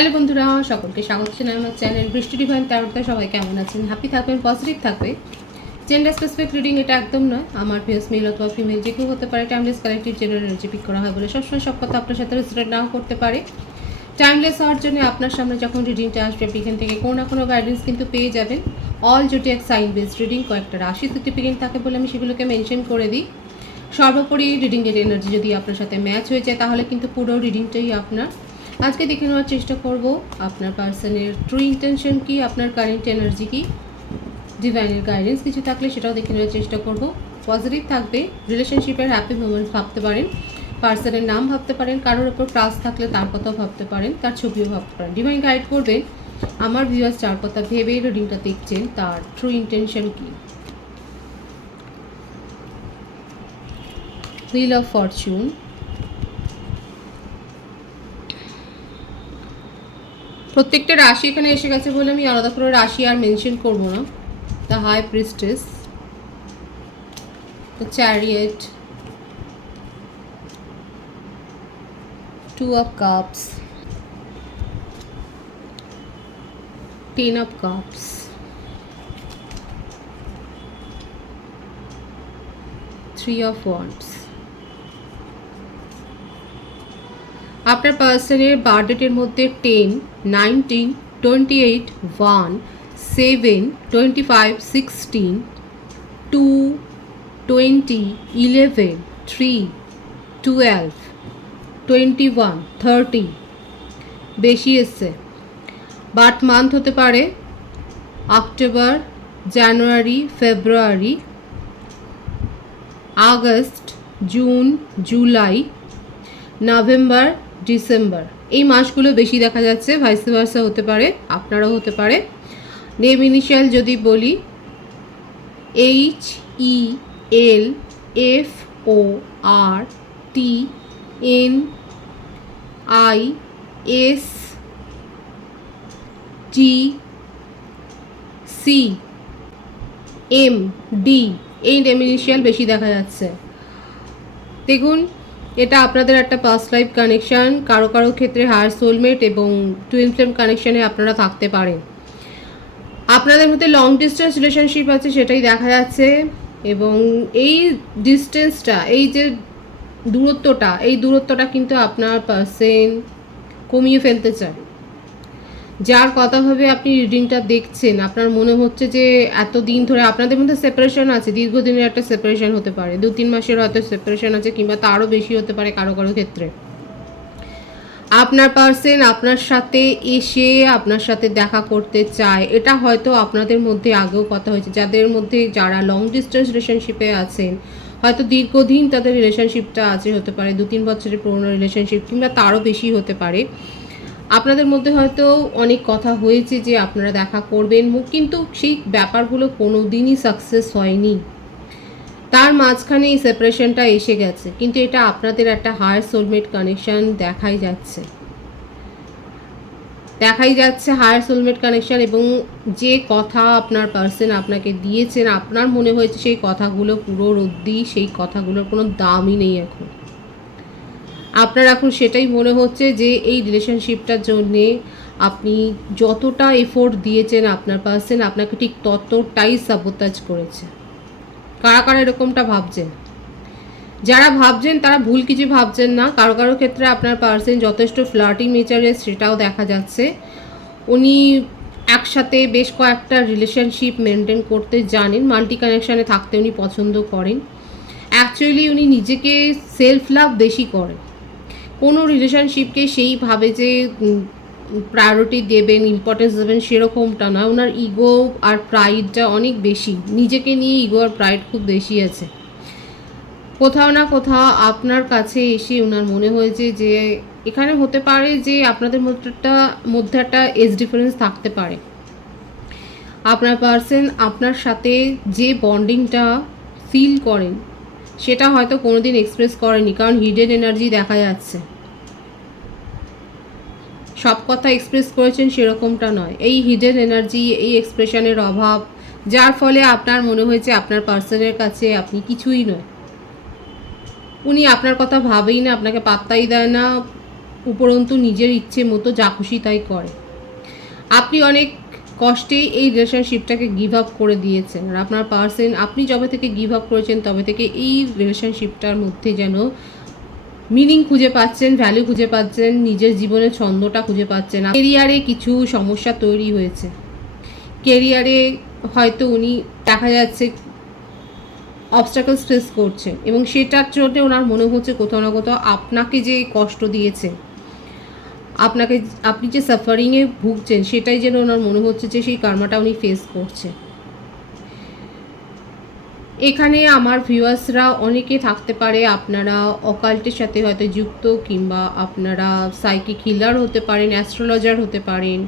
Hello বন্ধুরা, সকলকে স্বাগত জানাই আমার চ্যানেল বৃষ্টি ডিভাইন ট্যারোতে। সবাই কেমন আছেন? হ্যাপি থাকবেন, পজিটিভ থাকবে। জেন্ডার স্পেসিফিক রিডিং এটা একদম নয়। আমার পিএস মেল অথবা ফিমেল যে কেউ হতে পারে। Timeless collective general energy pick করা হয় বলে সবসময় সব কথা আপনার সাথে রেজিস্টার নাও করতে পারে। টাইমলেস হওয়ার জন্য আপনার সামনে যখন রিডিংটা আসবে আপনি এখান থেকে কোনো না কোনো গাইডেন্স কিন্তু পেয়ে যাবেন। All zodiac sign based reading, কয়েকটা রাশি সার্টিফিকেট থাকে বলে আমি সেগুলোকে মেনশন করে দিই। সর্বোপরি রিডিংয়ের এনার্জি যদি আপনার সাথে ম্যাচ হয়ে যায় তাহলে কিন্তু পুরো রিডিংটাই আপনার। আজকে দেখে নেওয়ার চেষ্টা করব আপনার পার্সনের ট্রু ইন্টেনশন কি, আপনার কারেন্ট এনার্জি কি, ডিভাইনের গাইডেন্স কিছু থাকলে সেটাও দেখে নেওয়ার চেষ্টা করব। পজিটিভ থাকবে, রিলেশনশিপের হ্যাপি মোমেন্টস ভাবতে পারেন, পার্সনের নাম ভাবতে পারেন, কারোর ওপর ক্রাশ থাকলে তার কথাও ভাবতে পারেন, তার ছবিও ভাবতে পারেন। ডিভাইন গাইড করবেন আমার ভিউয়ার্স যার কথা ভেবে রিডিংটা দেখছেন তার ট্রু ইন্টেনশন কি। হুইল অফ ফরচুন, প্রত্যেকটা রাশি এখানে এসে গেছে বলে আমি আলাদা করে রাশি আর মেনশন করব না। The high priestess, the chariot, two of cups, ten of cups, three of wands. আপনার পার্সনের বার্থডেটের মধ্যে 10, 19, 28, 1, 7, 25, 16, 2, 20, 11, 3, 12, 21, 30 বেশি এসছে। বার্থ মান্থ হতে পারে October, January, February, August, June, July, November, December. এই মাসগুলো বেশি দেখা যাচ্ছে। ভাইস ভার্সা হতে পারে, আপনারাও হতে পারে। নেম ইনিশিয়াল যদি বলি HELFORTNISC, এই নেম ইনিশিয়াল বেশি দেখা যাচ্ছে। দেখুন, এটা আপনাদের একটা পাস্ট লাইফ কানেকশান, কারো কারো ক্ষেত্রে হায়ার সোলমেট এবং টুইন ফ্লেম কানেকশানে আপনারা থাকতে পারেন। আপনাদের মধ্যে লং ডিস্টেন্স রিলেশনশিপ আছে সেটাই দেখা যাচ্ছে। এবং এই ডিস্টেন্সটা, এই যে দূরত্বটা কিন্তু আপনার পার্সন কমিয়ে ফেলতে চায়। যার কথা ভাবে আপনি রিডিংটা দেখছেন, আপনার মনে হচ্ছে যে এতদিন ধরে আপনাদের মধ্যে সেপারেশন আছে, দীর্ঘদিনের একটা সেপারেশন হতে পারে, 2-3 মাসের হয়তো সেপারেশন আছে, কিংবা তারও বেশি হতে পারে কারো কারো ক্ষেত্রে। আপনার পার্সন আপনার সাথে এসে আপনার সাথে দেখা করতে চায়, এটা হয়তো আপনাদের মধ্যে আগেও কথা হয়েছে। যাদের মধ্যে যারা লং ডিস্টেন্স রিলেশনশিপে আছেন, হয়তো দীর্ঘদিন তাদের রিলেশনশিপটা আছে, হতে পারে 2-3 বছরের পুরনো রিলেশনশিপ, কিংবা তারও বেশি হতে পারে। আপনাদের মধ্যে হয়তো অনেক কথা হয়েছে যে আপনারা দেখা করবেন, কিন্তু সেই ব্যাপারগুলো কোনো দিনই সাকসেস হয়নি। তার মাঝখানে এই সেপারেশনটা এসে গেছে, কিন্তু এটা আপনাদের একটা হায়ার সোলমেট কানেকশান দেখাই যাচ্ছে হায়ার সোলমেট কানেকশান। এবং যে কথা আপনার পার্সন আপনাকে দিয়েছেন, আপনার মনে হয়েছে সেই কথাগুলো পুরো রদ্দি, সেই কথাগুলোর কোনো দামই নেই এখন। আপনার এখন সেটাই মনে হচ্ছে যে এই রিলেশনশিপটার জন্যে আপনি যতটা এফোর্ট দিয়েছেন, আপনার পার্সন আপনাকে ঠিক ততটাই সাবোটাজ করেছে। কারা কারা এরকমটা ভাবছেন? যারা ভাবছেন তারা ভুল কিছু ভাবছেন না। কারো কারো ক্ষেত্রে আপনার পার্সন যথেষ্ট ফ্লার্টিং নেচারের, সেটাও দেখা যাচ্ছে। উনি একসাথে বেশ কয়েকটা রিলেশনশিপ মেনটেন করতে জানেন, মাল্টি কানেকশানে থাকতে উনি পছন্দ করেন। অ্যাকচুয়ালি উনি নিজেকে সেলফ লাভ বেশি করেন। কোনো রিলেশনশিপকে সেইভাবে যে প্রায়োরিটি দেবেন, ইম্পর্টেন্স দেবেন সেরকমটা নয়। ওনার ইগো আর প্রাইডটা অনেক বেশি, নিজেকে নিয়ে ইগো আর প্রাইড খুব বেশি আছে। কোথাও না কোথাও আপনার কাছে এসে ওনার মনে হয়েছে যে এখানে হতে পারে যে আপনাদের মধ্যে একটা এজ ডিফারেন্স থাকতে পারে। আপনার পার্সন আপনার সাথে যে বন্ডিংটা ফিল করেন সেটা হয়তো কোনোদিন এক্সপ্রেস করেনি, কারণ হিডেন এনার্জি দেখা যাচ্ছে। সব কথা এক্সপ্রেস করেছেন সেরকমটা নয়, এই হিডেন এনার্জি, এই এক্সপ্রেশনের অভাব, যার ফলে আপনার মনে হয়েছে আপনার পার্সনের কাছে আপনি কিছুই নয়। উনি আপনার কথা ভাবেই না, আপনাকে পাত্তাই দেয় না, উপরন্তু নিজের ইচ্ছে মতো যা খুশি তাই করে। আপনি অনেক কষ্টে এই রিলেশনশিপটাকে গিভ আপ করে দিয়েছেন, আর আপনার পার্সন আপনি যবে থেকে গিভ আপ করেছেন তবে থেকে এই রিলেশনশিপটার মধ্যে যেন মিনিং খুঁজে পাচ্ছেন, ভ্যালু খুঁজে পাচ্ছেন, নিজের জীবনের ছন্দটা খুঁজে পাচ্ছেন। কেরিয়ারে কিছু সমস্যা তৈরি হয়েছে, কেরিয়ারে হয়তো উনি দেখা যাচ্ছে অবস্টাকলস ফেস করছে, এবং সেটার জন্য ওনার মনে হচ্ছে কোথাও না কোথাও আপনাকে যে কষ্ট দিয়েছে, আপনি যে সাফারিংয়ে ভুগছেন, সেটাই যেন ওনার মনে হচ্ছে যে সেই কর্মাটা উনি ফেস করছে। এখানে আমার ভিউয়ার্সরা অনেকে থাকতে পারে আপনারা অকাল্টের সাথে হয়তো যুক্ত, কিংবা আপনারা সাইকিক হিলার হতে পারেন, অ্যাস্ট্রোলজার হতে পারেন,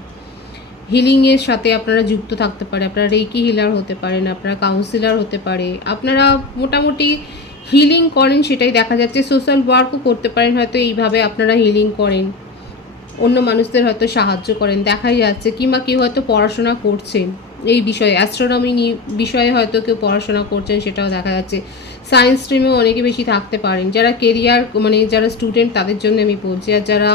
হিলিংয়ের সাথে আপনারা যুক্ত থাকতে পারে, আপনারা রেকি হিলার হতে পারেন, আপনারা কাউন্সিলার হতে পারে, আপনারা মোটামুটি হিলিং করেন সেটাই দেখা যাচ্ছে। সোশ্যাল ওয়ার্কও করতে পারেন, হয়তো এইভাবে আপনারা হিলিং করেন, অন্য মানুষদের হয়তো সাহায্য করেন দেখাই যাচ্ছে, কিংবা কেউ হয়তো পড়াশোনা করছেন এই বিষয়ে, অ্যাস্ট্রোনমি বিষয়ে হয়তো কেউ পড়াশোনা করছেন, সেটাও দেখা যাচ্ছে। সায়েন্স স্ট্রিমেও অনেকে বেশি থাকতে পারেন, যারা কেরিয়ার মানে যারা স্টুডেন্ট তাদের জন্য আমি বলছি, আর যারা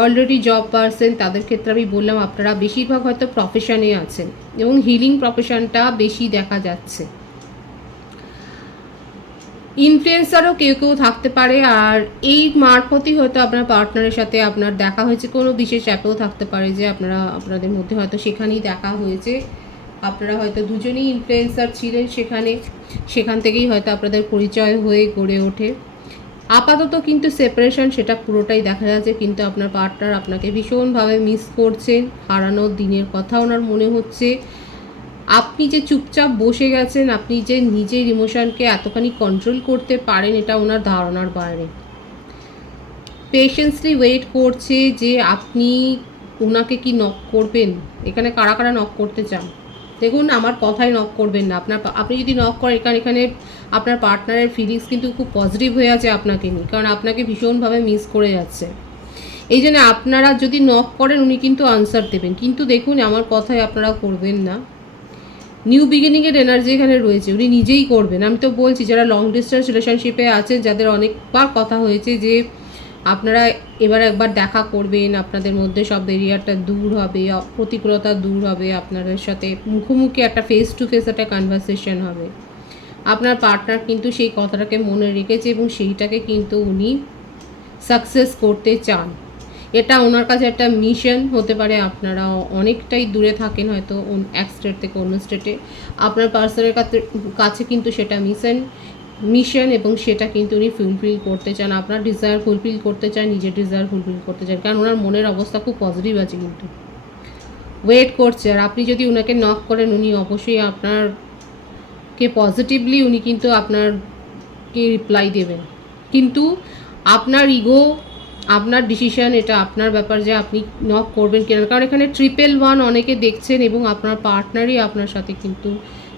অলরেডি জব পারসন তাদের ক্ষেত্রে আমি বললাম আপনারা বেশিরভাগ হয়তো প্রফেশনে আছেন, এবং হিলিং প্রফেশনটা বেশি দেখা যাচ্ছে। ইনফ্লুয়েন্সারও কেউ কেউ থাকতে পারে, আর এই মারফতই হয়তো আপনার পার্টনারের সাথে আপনার দেখা হয়েছে, কোনো বিশেষ অ্যাপেও থাকতে পারে যে আপনাদের মধ্যে হয়তো সেখানেই দেখা হয়েছে, আপনারা হয়তো দুজনেই ইনফ্লুয়েন্সার ছিলেন সেখান থেকেই হয়তো আপনাদের পরিচয় হয়ে গড়ে ওঠে। আপাতত কিন্তু সেপারেশন সেটা পুরোটাই দেখা যাচ্ছে, কিন্তু আপনার পার্টনার আপনাকে ভীষণভাবে মিস করছেন, হারানোর দিনের কথা ওনার মনে হচ্ছে। আপনি যে চুপচাপ বসে গেছেন, আপনি যে নিজের ইমোশনকে এতখানি কন্ট্রোল করতে পারেন, এটা ওনার ধারণার বাইরে। পেশেন্সলি ওয়েট করছে যে আপনি ওনাকে কি নক করবেন। এখানে কারা কারা নক করতে চান দেখুন, আমার কথায় নক করবেন না। আপনি যদি নক করেন, এখানে আপনার পার্টনারের ফিলিংস কিন্তু খুব পজিটিভ হয়ে আছে আপনাকে নিয়ে, কারণ আপনাকে ভীষণভাবে মিস করে যাচ্ছে। এই জন্য আপনারা যদি নক করেন উনি কিন্তু আনসার দেবেন, কিন্তু দেখুন আমার কথায় আপনারা করবেন না। নিউ বিগিনিংয়ের এনার্জি এখানে রয়েছে, উনি নিজেই করবেন। আমি তো বলছি যারা লং ডিস্টেন্স রিলেশনশিপে আছেন, যাদের অনেকবার কথা হয়েছে যে আপনারা এবার একবার দেখা করবেন, আপনাদের মধ্যে সব ব্যারিয়ারটা দূর হবে, প্রতিকূলতা দূর হবে, আপনাদের সাথে মুখোমুখি একটা ফেস টু ফেস একটা কনভারসেশন হবে। আপনার পার্টনার কিন্তু সেই কথাটাকে মনে রেখেছে, এবং সেইটাকে কিন্তু উনি সাকসেস করতে চান। এটা ওনার কাছে একটা মিশন হতে পারে। আপনারা অনেকটাই দূরে থাকেন হয়তো এক স্টেট থেকে অন্য স্টেটে, আপনার পার্সনের কাছে কিন্তু সেটা মিশন, এবং সেটা কিন্তু উনি ফুলফিল করতে চান। আপনার ডিজায়ার ফুলফিল করতে চান, নিজের ডিজায়ার ফুলফিল করতে চান, কারণ ওনার মনের অবস্থা খুব পজিটিভ আছে, কিন্তু ওয়েট করছে। আর আপনি যদি ওনাকে নক করেন, উনি অবশ্যই আপনারকে পজিটিভলি উনি কিন্তু আপনারকে রিপ্লাই দেবেন, কিন্তু আপনার ইগো, আপনার ডিসিশন, এটা আপনার ব্যাপার যে আপনি নক করবেন কিনা। কারণ এখানে 111 অনেকে দেখছেন, এবং আপনার পার্টনারই আপনার সাথে কিন্তু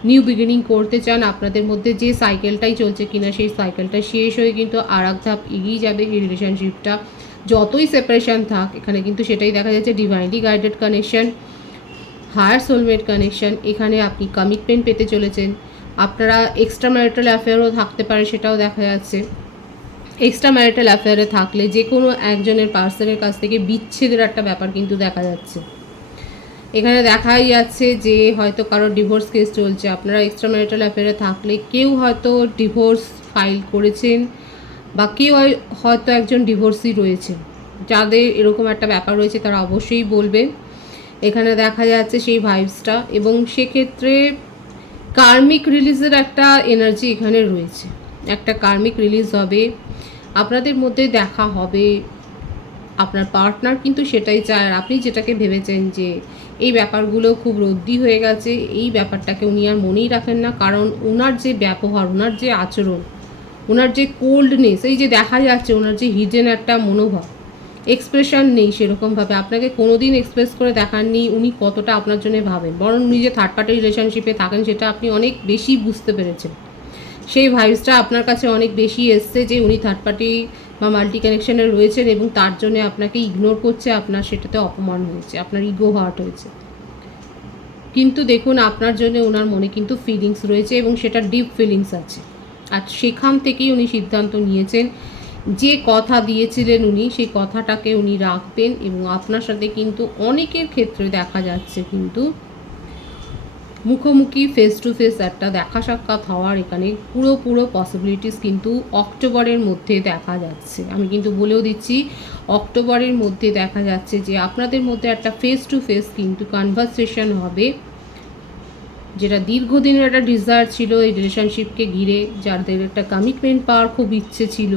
নিউ বিগিনিং করতে চান। আপনাদের মধ্যে যে সাইকেলটাই চলছে কিনা, সেই সাইকেলটা শেষ হয়ে কিন্তু আর এক ধাপ এগিয়ে যাবে এই রিলেশনশিপটা। যতই সেপারেশন থাক, এখানে কিন্তু সেটাই দেখা যাচ্ছে, divinely guided connection, higher soulmate connection. এখানে আপনি কমিটমেন্ট পেতে চলেছেন। আপনারা এক্সট্রা ম্যারিটাল অ্যাফেয়ারও থাকতে পারে, সেটাও দেখা যাচ্ছে। এক্সট্রা ম্যারিটাল অ্যাফেয়ারে থাকলে যে কোনো একজনের পার্সনের কাছ থেকে বিচ্ছেদের একটা ব্যাপার কিন্তু দেখা যাচ্ছে। এখানে দেখাই যাচ্ছে যে হয়তো কারোর ডিভোর্স কেস চলছে, আপনারা এক্সট্রা ম্যারিটাল অ্যাফেয়ারে থাকলে কেউ হয়তো ডিভোর্স ফাইল করেছেন, বা কেউ হয়তো একজন ডিভোর্সই রয়েছে। যাদের এরকম একটা ব্যাপার রয়েছে তারা অবশ্যই বলবেন। এখানে দেখা যাচ্ছে সেই ভাইবসটা, এবং সেক্ষেত্রে কার্মিক রিলিজের একটা এনার্জি এখানে রয়েছে। একটা কার্মিক রিলিজ হবে, আপনাদের মধ্যে দেখা হবে। আপনার পার্টনার কিন্তু সেটাই চায়, আর আপনি যেটাকে ভেবেছেন যে এই ব্যাপারগুলো খুব রদ্দি হয়ে গেছে, এই ব্যাপারটাকে উনি আর মনেই রাখেন না। কারণ ওনার যে ব্যবহার, ওনার যে আচরণ, ওনার যে কোল্ডনেস, এই যে দেখা যাচ্ছে ওনার যে হিডেন একটা মনোভাব, এক্সপ্রেশন নেই সেরকমভাবে, আপনাকে কোনো দিন এক্সপ্রেস করে দেখাননি উনি কতটা আপনার জন্য ভাবেন। বরং উনি যে থার্ড পার্টি রিলেশনশিপে থাকেন সেটা আপনি অনেক বেশি বুঝতে পেরেছেন। সেই ভাইবসটা আপনার কাছে অনেক বেশি এসছে যে উনি থার্ড পার্টি বা মাল্টি কানেকশানে রয়েছেন, এবং তার জন্য আপনাকে ইগনোর করছে, আপনার সেটাতে অপমান হয়েছে, আপনার ইগো হার্ট হয়েছে। কিন্তু দেখুন আপনার জন্য ওনার মনে কিন্তু ফিলিংস রয়েছে, এবং সেটা ডিপ ফিলিংস আছে। আর সেখান থেকেই উনি সিদ্ধান্ত নিয়েছেন যে কথা দিয়েছিলেন উনি সেই কথাটাকে উনি রাখবেন, এবং আপনার সাথে কিন্তু অনেকের ক্ষেত্রে দেখা যাচ্ছে কিন্তু মুখোমুখি ফেস টু ফেস একটা দেখা সাক্ষাৎ হওয়ার এখানে পুরো পসিবিলিটিস কিন্তু অক্টোবরের মধ্যে দেখা যাচ্ছে। আমি কিন্তু বলেও দিচ্ছি, অক্টোবরের মধ্যে দেখা যাচ্ছে যে আপনাদের মধ্যে একটা ফেস টু ফেস কিন্তু কনভারসেশন হবে, যেটা দীর্ঘদিনের একটা ডিজায়ার ছিল এই রিলেশনশিপকে ঘিরে, যাদের একটা কমিটমেন্ট পাওয়ার খুব ইচ্ছে ছিল,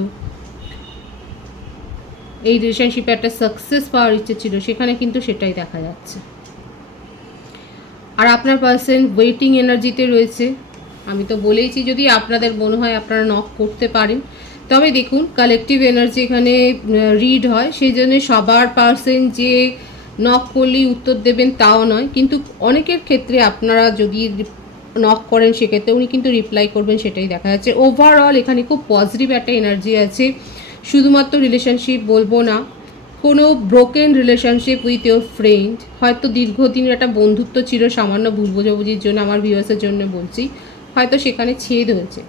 এই রিলেশনশিপে একটা সাকসেস পাওয়ার ইচ্ছে ছিল, সেখানে কিন্তু সেটাই দেখা যাচ্ছে। আর আপনার পার্সন ওয়েটিং এনার্জিতে রয়েছে। আমি তো বলেইছি, যদি আপনাদের মনে হয় আপনারা নক করতে পারেন, তবে দেখুন কালেকটিভ এনার্জি এখানে রিড হয়, সেই জন্য সবার পার্সন যে নক করলেই উত্তর দেবেন তাও নয়, কিন্তু অনেকের ক্ষেত্রে আপনারা যদি নক করেন সেক্ষেত্রে উনি কিন্তু রিপ্লাই করবেন, সেটাই দেখা যাচ্ছে। ওভারঅল এখানে খুব পজিটিভ একটা এনার্জি আছে। শুধুমাত্র রিলেশনশিপ বলবো না, কোনো broken relationship with your friend, হয়তো দীর্ঘদিনের একটা বন্ধুত্ব ছিল, সামান্য ভুল বোঝাবুঝির জন্য, আমার ভিউয়ার্সের জন্য বলছি, হয়তো সেখানে ছেদ হয়েছে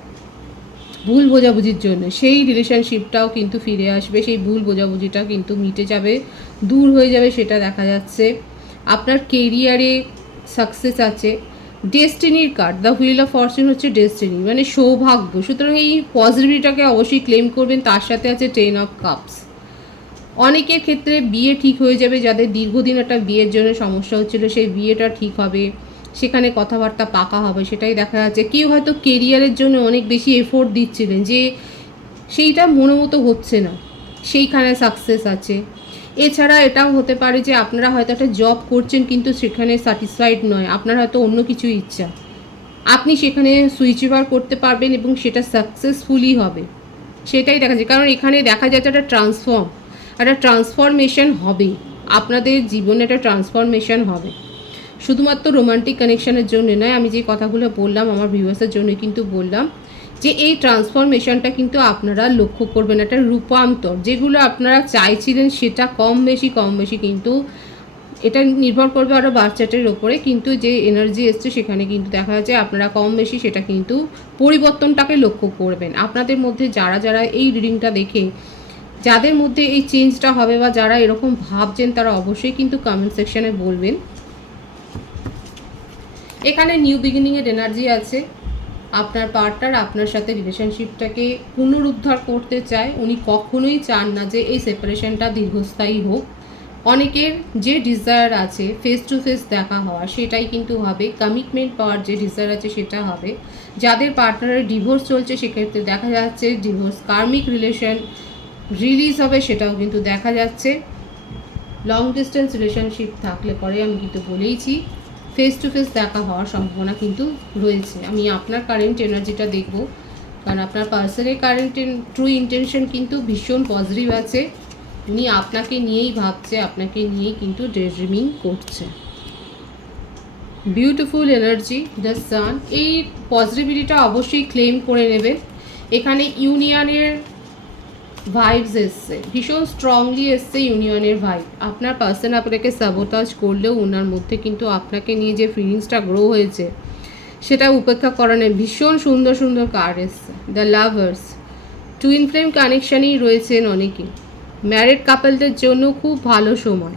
ভুল বোঝাবুঝির জন্য, সেই রিলেশনশিপটাও কিন্তু ফিরে আসবে, সেই ভুল বোঝাবুঝিটা কিন্তু মিটে যাবে, দূর হয়ে যাবে, সেটা দেখা যাচ্ছে। আপনার কেরিয়ারে সাকসেস আছে। ডেস্টিনির card, the wheel of fortune হচ্ছে ডেস্টিনি, মানে সৌভাগ্য। সুতরাং এই পজিটিভিটাকে অবশ্যই ক্লেম করবেন। তার সাথে আছে 10 অফ কাপস। অনেকের ক্ষেত্রে বিয়ে ঠিক হয়ে যাবে, যাদের দীর্ঘদিন একটা বিয়ের জন্য সমস্যা হচ্ছিল সেই বিয়েটা ঠিক হবে, সেখানে কথাবার্তা পাকা হবে, সেটাই দেখা যাচ্ছে। কেউ হয়তো কেরিয়ারের জন্য অনেক বেশি এফোর্ট দিচ্ছিলেন, যে সেইটা মনোমতো হচ্ছে না, সেইখানে সাকসেস আছে। এছাড়া এটাও হতে পারে যে আপনারা হয়তো একটা জব করছেন কিন্তু সেখানে স্যাটিসফাইড নয়, আপনার হয়তো অন্য কিছু ইচ্ছা, আপনি সেখানে সুইচ ওভার করতে পারবেন এবং সেটা সাকসেসফুলি হবে, সেটাই দেখা যায়। কারণ এখানে দেখা যাচ্ছে একটা ট্রান্সফরমেশন হবে, আপনাদের জীবনে একটা ট্রান্সফরমেশন হবে। শুধুমাত্র রোমান্টিক কানেকশানের জন্য নয়, আমি যে কথাগুলো বললাম আমার ভিউয়ার্সের জন্য কিন্তু বললাম, যে এই ট্রান্সফরমেশনটা কিন্তু আপনারা লক্ষ্য করবেন, একটা রূপান্তর, যেগুলো আপনারা চাইছিলেন সেটা কম বেশি কিন্তু এটা নির্ভর করবে আরও বাচ্চাটার ওপরে, কিন্তু যে এনার্জি এসছে সেখানে কিন্তু দেখা যাচ্ছে আপনারা কম বেশি সেটা কিন্তু পরিবর্তনটাকে লক্ষ্য করবেন। আপনাদের মধ্যে যারা এই রিডিংটা দেখে যাদের মধ্যে এই চেঞ্জটা হবে, বা যারা এরকম ভাবছেন, তারা অবশ্যই কিন্তু কমেন্ট সেকশানে বলবেন। এখানে নিউ বিগিনিংয়ের এনার্জি আছে। আপনার পার্টনার আপনার সাথে রিলেশনশিপটাকে পুনরুদ্ধার করতে চায়, উনি কখনোই চান না যে এই সেপারেশনটা দীর্ঘস্থায়ী হোক। অনেকের যে ডিজায়ার আছে ফেস টু ফেস দেখা হওয়া, সেটাই কিন্তু হবে। কমিটমেন্ট পাওয়ার যে ডিজায়ার আছে সেটা হবে। যাদের পার্টনারের ডিভোর্স চলছে সেক্ষেত্রে দেখা যাচ্ছে ডিভোর্স কার্মিক রিলেশন রিলিজ হবে, সেটাও কিন্তু দেখা যাচ্ছে। লং ডিস্টেন্স রিলেশনশিপ থাকলে পরে আমি কিন্তু বলেইছি ফেস টু ফেস দেখা হওয়ার সম্ভাবনা কিন্তু রয়েছে। আমি আপনার কারেন্ট এনার্জিটা দেখব, কারণ আপনার পার্সনের কারেন্ট ট্রু ইন্টেনশন কিন্তু ভীষণ পজিটিভ আছে। উনি আপনাকে নিয়েই ভাবছে, আপনাকে নিয়েই কিন্তু ড্রিমিং করছে। বিউটিফুল এনার্জি দ্য সান, এই পজিটিভিটিটা অবশ্যই ক্লেম করে নেবেন। এখানে ইউনিয়নের ভাইবস এসছে, ভীষণ স্ট্রংলি এসছে ইউনিয়নের ভাইব। আপনার পার্সন আপনাকে সাবোটাজ করলেও ওনার মধ্যে কিন্তু আপনাকে নিয়ে যে ফিলিংসটা গ্রো হয়েছে সেটা উপেক্ষা করা নেই। ভীষণ সুন্দর কার্ড এসছে, দ্য লাভার্স। টুইন ফ্লেম কানেকশানেই রয়েছেন অনেকে। ম্যারিড কাপলদের জন্য খুব ভালো সময়,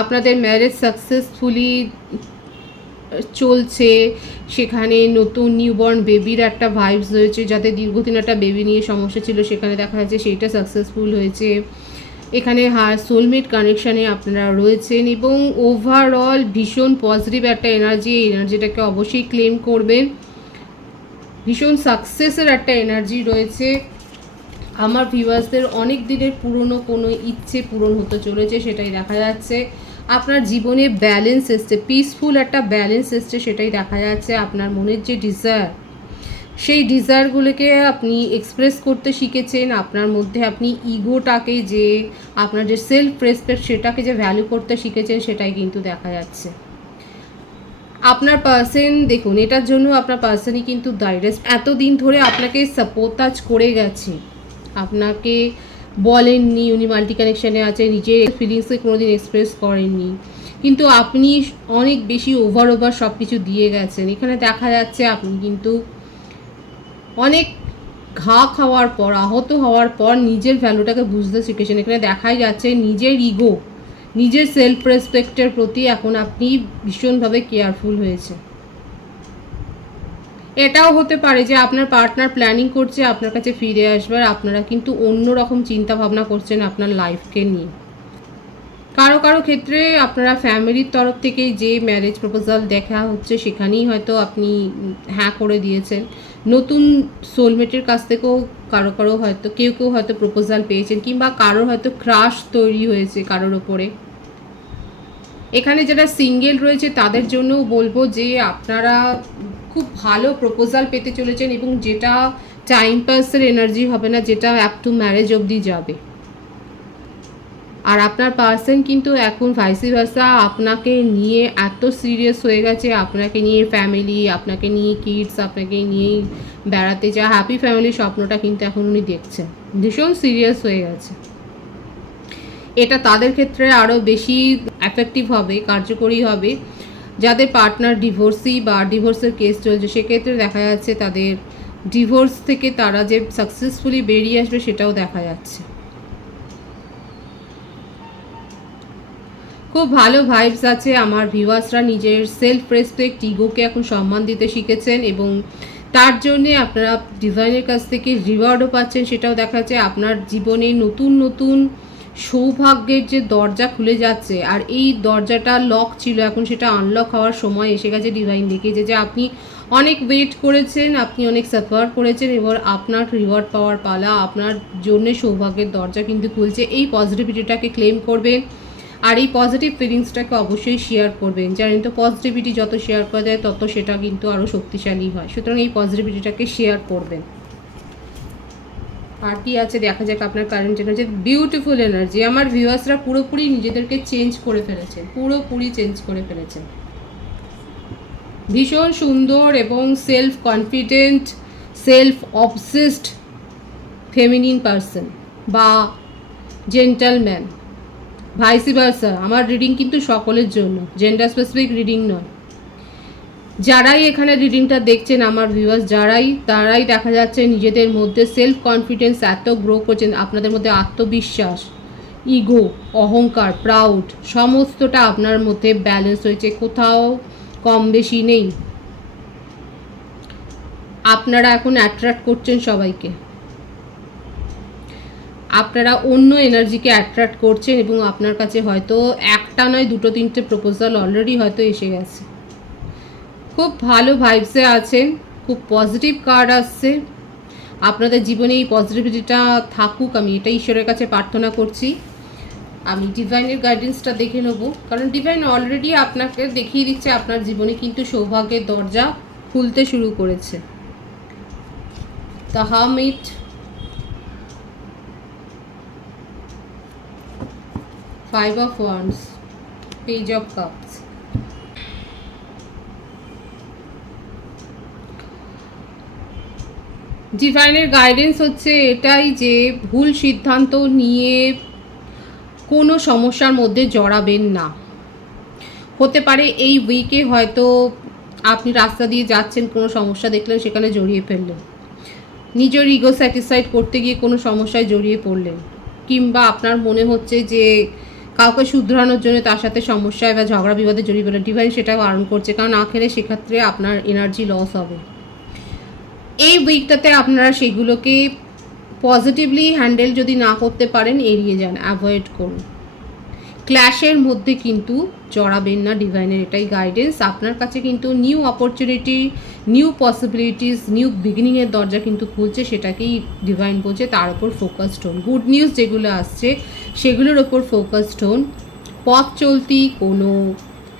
আপনাদের ম্যারেজ সাকসেসফুলি চলছে, সেখানে নতুন নিউবর্ন বেবির একটা ভাইবস রয়েছে। যাতে দীর্ঘদিন একটা বেবি নিয়ে সমস্যা ছিল সেখানে দেখা যাচ্ছে সেইটা সাকসেসফুল হয়েছে। এখানে সোলমেট কানেকশানে আপনারা রয়েছেন, এবং ওভারঅল ভীষণ পজিটিভ একটা এনার্জি, এই এনার্জিটাকে অবশ্যই ক্লেম করবেন। ভীষণ সাকসেসের একটা এনার্জি রয়েছে। আমার ভিউয়ার্সদের অনেক দিনের পুরনো কোনো ইচ্ছে পূরণ হতে চলেছে, সেটাই দেখা যাচ্ছে। আপনার জীবনে ব্যালেন্স এসছে, পিসফুল একটা ব্যালেন্স এসছে, সেটাই দেখা যাচ্ছে। আপনার মনের যে ডিজায়ার, সেই ডিজায়ারগুলোকে আপনি এক্সপ্রেস করতে শিখেছেন। আপনার মধ্যে আপনি ইগোটাকে, যে আপনার যে সেলফ রেসপেক্ট, সেটাকে যে ভ্যালু করতে শিখেছেন, সেটাই কিন্তু দেখা যাচ্ছে। আপনার পার্সন দেখুন, এটার জন্য আপনার পার্সনই কিন্তু দায়ী। এতদিন ধরে আপনাকে সাপোর্টাজ করে গেছে, আপনাকে বলেননি উনি মাল্টি কানেকশানে আছে, নিজের ফিলিংসকে কোনোদিন এক্সপ্রেস করেননি, কিন্তু আপনি অনেক বেশি ওভার সব কিছু দিয়ে গেছেন। এখানে দেখা যাচ্ছে আপনি কিন্তু অনেক ঘা খাওয়ার পর, আহত হওয়ার পর নিজের ভ্যালুটাকে বুঝতে শিখেছেন। এখানে দেখাই যাচ্ছে নিজের ইগো, নিজের সেলফ রেসপেক্টের প্রতি এখন আপনি ভীষণভাবে কেয়ারফুল হয়েছে। এটাও হতে পারে যে আপনার পার্টনার প্ল্যানিং করছে আপনার কাছে ফিরে আসবার, আপনারা কিন্তু অন্য রকম চিন্তা ভাবনা করছেন আপনার লাইফকে নিয়ে। কারো কারো ক্ষেত্রে আপনারা ফ্যামিলির তরফ থেকে যে ম্যারেজ প্রপোজাল দেখা হচ্ছে সেখানেই হয়তো আপনি হ্যাঁ করে দিয়েছেন। নতুন সোলমেটের কাছ থেকেও কারো কারো হয়তো কেউ কেউ হয়তো প্রপোজাল পেয়েছেন, কিংবা কারোর হয়তো ক্রাশ তৈরি হয়েছে কারোর ওপরে। এখানে যারা সিঙ্গেল রয়েছে তাদের জন্যও বলবো যে আপনারা খুব ভালো প্রপোজাল পেতে চলেছেন, এবং যেটা টাইম পাসের এনার্জি হবে না, যেটা আপ টু ম্যারেজ অবধি যাবে। আর আপনার পার্সন কিন্তু এখন ভাইসি ভার্সা আপনাকে নিয়ে এত সিরিয়াস হয়ে গেছে, আপনাকে নিয়ে ফ্যামিলি, আপনাকে নিয়ে কিডস, আপনাকে নিয়েই বেড়াতে যাওয়া হ্যাপি ফ্যামিলির স্বপ্নটা কিন্তু এখন উনি দেখছেন, ভীষণ সিরিয়াস হয়ে গেছে। এটা তাদের ক্ষেত্রে আরও বেশি এফেক্টিভ হবে, কার্যকরী হবে যাদের পার্টনার ডিভোর্সি বা ডিভোর্সের কেস চলছে। সেক্ষেত্রে দেখা যাচ্ছে তাদের ডিভোর্স থেকে তারা যে সাকসেসফুলি বেরিয়ে আসবে সেটাও দেখা যাচ্ছে। খুব ভালো ভাইবস আছে। আমার ভিউয়ার্সরা নিজের সেলফ রেসপেক্ট, ইগোকে এখন সম্মান দিতে শিখেছেন, এবং তার জন্যে আপনারা ডিভাইনের কাছ থেকে রিওয়ার্ডও পাচ্ছেন, সেটাও দেখা যাচ্ছে। আপনার জীবনে নতুন নতুন সৌভাগ্যের যে দরজা খুলে যাচ্ছে, আর এই দরজাটা লক ছিল, এখন সেটা আনলক হওয়ার সময় এসে গেছে। ডিভাইন দেখিয়েছে যে আপনি অনেক ওয়েট করেছেন, আপনি অনেক সাফার করেছেন, এবার আপনার রিওয়ার্ড পাওয়ার পালা, আপনার জন্যে সৌভাগ্যের দরজা কিন্তু খুলছে। এই পজিটিভিটিটাকে ক্লেম করবেন, আর এই পজিটিভ ফিলিংসটাকে অবশ্যই শেয়ার করবেন। জানেন তো পজিটিভিটি যত শেয়ার করা যায় তত সেটা কিন্তু আরও শক্তিশালী হয়, সুতরাং এই পজিটিভিটিটাকে শেয়ার করবেন। আর কি আছে দেখা যাক আপনার কারেন্ট এনার্জি। Beautiful energy. আমার ভিউয়ার্সরা পুরোপুরি নিজেদেরকে চেঞ্জ করে ফেলেছে, পুরোপুরি চেঞ্জ করে ফেলেছে। ভীষণ সুন্দর এবং self confident, self obsessed feminine person বা জেন্টালম্যান, ভাইসি ভার্সা। আমার রিডিং কিন্তু সকলের জন্য, জেন্ডার স্পেসিফিক রিডিং নয়। যারাই এখানে রিডিংটা দেখছেন আমার ভিউয়ার্স, তারাই দেখা যাচ্ছে নিজেদের মধ্যে সেলফ কনফিডেন্স এত গ্রো করছেন, আপনাদের মধ্যে আত্মবিশ্বাস, ইগো, অহংকার, প্রাউড সমস্তটা আপনার মধ্যে ব্যালেন্স হয়েছে, কোথাও কম বেশি নেই। আপনারা এখন অ্যাট্রাক্ট করছেন সবাইকে, আপনারা অন্য এনার্জিকে অ্যাট্রাক্ট করছেন, এবং আপনার কাছে হয়তো একটা নয় দুটো তিনটে প্রপোজাল অলরেডি হয়তো এসে গেছে। খুব ভালো ভাইবসে আছেন, খুব পজিটিভ কার্ড আসছে। আপনাদের জীবনে এই পজিটিভিটিটা থাকুক, আমি এটা ঈশ্বরের কাছে প্রার্থনা করছি। আমি ডিভাইনের গাইডেন্সটা দেখে নেব, কারণ ডিভাইন অলরেডি আপনাকে দেখিয়ে দিচ্ছে আপনার জীবনে কিন্তু সৌভাগ্যের দরজা খুলতে শুরু করেছে। The hermit, five of wands, page of cups. ডিভাইনের গাইডেন্স হচ্ছে এটাই যে ভুল সিদ্ধান্ত নিয়ে কোনো সমস্যার মধ্যে জড়াবেন না। হতে পারে এই উইকে হয়তো আপনি রাস্তা দিয়ে যাচ্ছেন, কোনো সমস্যা দেখলেন, সেখানে জড়িয়ে ফেললেন, নিজের ইগো স্যাটিসফাইড করতে গিয়ে কোনো সমস্যায় জড়িয়ে পড়লেন, কিংবা আপনার মনে হচ্ছে যে কাউকে শুধরানোর জন্য তার সাথে সমস্যায় বা ঝগড়া বিবাদে জড়িয়ে পড়লেন। ডিভাইন সেটা বারণ করছে, কারণ না খেলে সেক্ষেত্রে আপনার এনার্জি লস হবে। এই উইকটাতে আপনারা সেগুলোকে পজিটিভলি হ্যান্ডেল যদি না করতে পারেন, এড়িয়ে যান, অ্যাভয়েড করুন। ক্ল্যাশের মধ্যে কিন্তু জড়াবেন না, ডিভাইনের এটাই গাইডেন্স। আপনার কাছে কিন্তু new opportunity, new possibilities, new বিগিনিংয়ের দরজা কিন্তু খুলছে, সেটাকেই ডিভাইন বলছে। তার উপর ফোকাসড হন, গুড নিউজ যেগুলো আসছে সেগুলোর ওপর ফোকাসড হন। পথ চলতি কোনো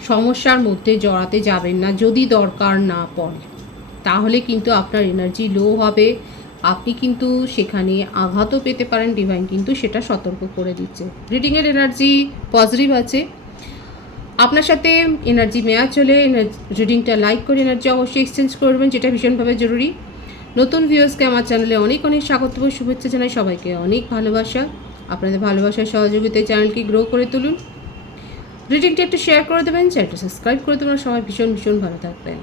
সমস্যার মধ্যে জড়াতে যাবেন না, যদি দরকার না পড়ে, তাহলে কিন্তু আপনার এনার্জি লো হবে, আপনি কিন্তু সেখানে আঘাতও পেতে পারেন। ডিভাইন কিন্তু সেটা সতর্ক করে দিচ্ছে। রিডিংয়ের এনার্জি পজিটিভ আছে, আপনার সাথে এনার্জি ম্যাচ হলে রিডিংটা লাইক করে এনার্জি অবশ্যই এক্সচেঞ্জ করবেন, যেটা ভীষণভাবে জরুরি। নতুন ভিউয়ার্সকে আমার চ্যানেলে অনেক অনেক স্বাগত ও শুভেচ্ছা জানাই, সবাইকে অনেক ভালোবাসা। আপনাদের ভালোবাসার সহযোগিতায় চ্যানেলকে গ্রো করে তুলুন। রিডিংটা একটু শেয়ার করে দেবেন, চ্যানেলটা সাবস্ক্রাইব করে দেবেন। সবাই ভীষণ ভীষণ ভালো থাকবেন।